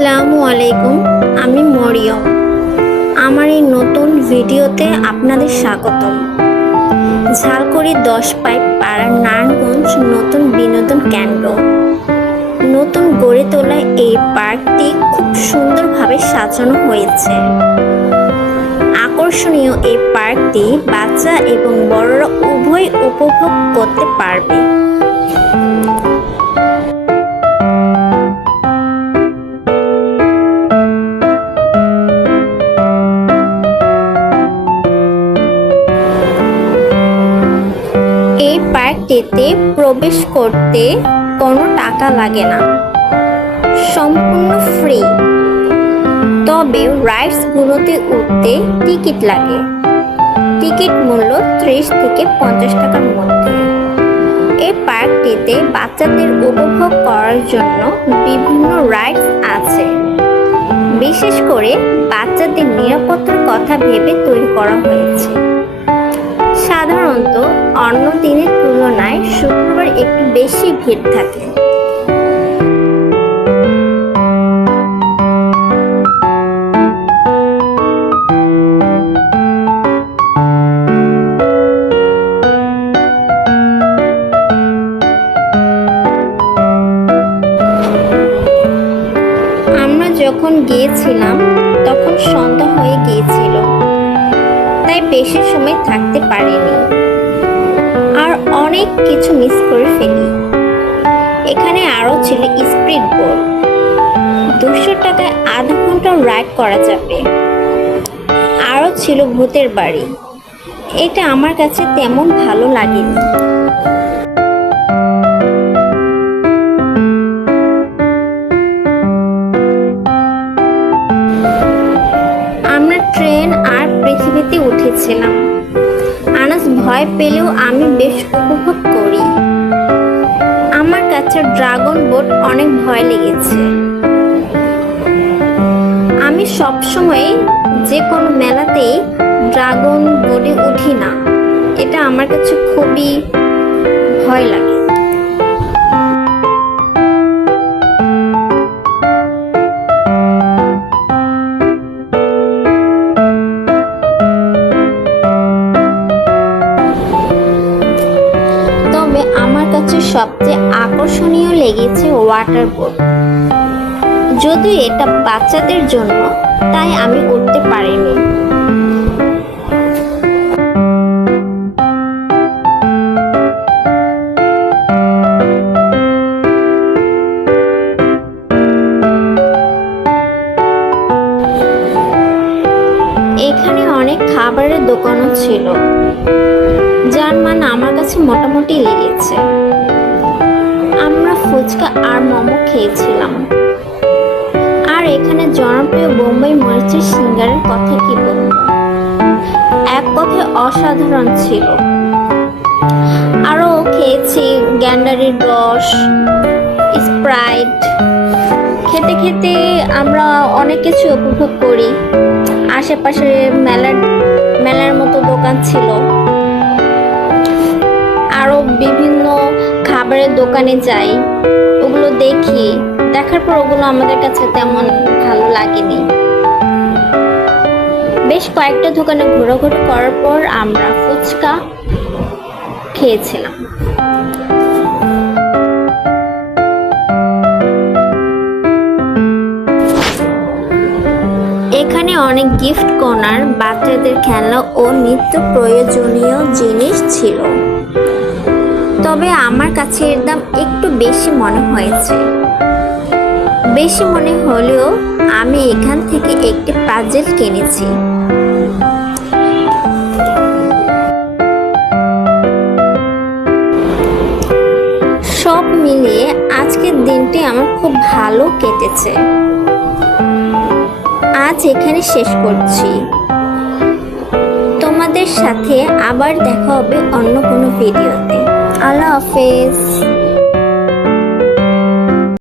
আসসালামু আলাইকুম, আমি মরিয়ম। আমার এই নতুন ভিডিওতে আপনাদের স্বাগতম। ঝালকড়ি দশ পাইপ পাড়া নারায়ণগঞ্জ নতুন বিনোদন কেন্দ্র। নতুন গড়ে তোলা এই পার্কটি খুব সুন্দরভাবে সাজানো হয়েছে। আকর্ষণীয় এই পার্কটি বাচ্চা এবং বড়রা উভয় উপভোগ করতে পারবে। পার্কটিতে প্রবেশ করতে কোনো টাকা লাগে না। সম্পূর্ণ ফ্রি তবে রাইডসগুলোতে উঠতে টিকিট লাগে। টিকিট মূল্য ত্রিশ থেকে পঞ্চাশ টাকার মধ্যে। এই পার্কটিতে বাচ্চাদের উপভোগ করার জন্য বিভিন্ন রাইডস আছে। বিশেষ করে বাচ্চাদের নিরাপত্তার কথা ভেবে তৈরি করা হয়েছে। সাধারণত অন্য দিনের তুলনায় শুক্রবার একটু বেশি ভিড় থাকে। আমরা যখন গিয়েছিলাম, তখন সন্ধ্যা হয়ে গিয়েছিল। তাই বেশি সময় থাকতে পারিনি। আর অনেক কিছু মিস করে ফেলি। এখানে আরও ছিল স্প্রিড বোর্ড। দুশো টাকায় আধা ঘণ্টা রাইড করা যাবে। আরও ছিল ভূতের বাড়ি। এটা আমার কাছে তেমন ভালো লাগেনি। পৃথিবীতে উঠেছিলাম। আনাস ভয় পেলেও আমি বেশ উপভোগ করি। আমার কাছে ড্রাগন বোট অনেক ভয় লেগেছে। আমি সবসময় যে কোনো মেলাতেই ড্রাগন বোটে উঠি না। এটা আমার কাছে খুবই ভয় লাগে। কাছে সবচেয়ে আকর্ষণীয় লেগেছে ওয়াটার বোট যদিও এটা বাচ্চাদের জন্য, তাই আমি উঠতে পারিনি। এখানে অনেক খাবারের দোকানও ছিল। যার মান আমার কাছে মোটামুটি লেগেছে। আমরা ফুচকা আর মোমো খেয়েছিলাম। আর এখানে জনপ্রিয় বোম্বাই মরিচের সিঙ্গারের কথা কি বলব? এক কথায় অসাধারণ ছিল। আরও খেয়েছি গ্যান্ডারির রস, স্প্রাইট। খেতে খেতে আমরা অনেক কিছু উপভোগ করি। আশেপাশে মেলার মেলার মতো দোকান ছিল। আরও বিভিন্ন খাবারের দোকানে যাই, ওগুলো দেখি। দেখার পর ওগুলো আমাদের কাছে তেমন ভালো লাগেনি। বেশ কয়েকটা দোকানে ঘোরাঘুরি করার পর আমরা ফুচকা খেয়েছিলাম। এখানে অনেক গিফট কর্নার, বাচ্চাদের খেলনা ও নিত্য প্রয়োজনীয় জিনিস ছিল। তবে আমার কাছে এর দাম একটু বেশি মনে হয়েছে। বেশি মনে হলেও আমি এখান থেকে একটি পাজেল কিনেছি। সব মিলিয়ে আজকের দিনটি আমার খুব ভালো কেটেছে। আজ এখানে শেষ করছি। তোমাদের সাথে আবার দেখা হবে অন্য কোনো ভিডিওতে। আল্লাহ হাফেজ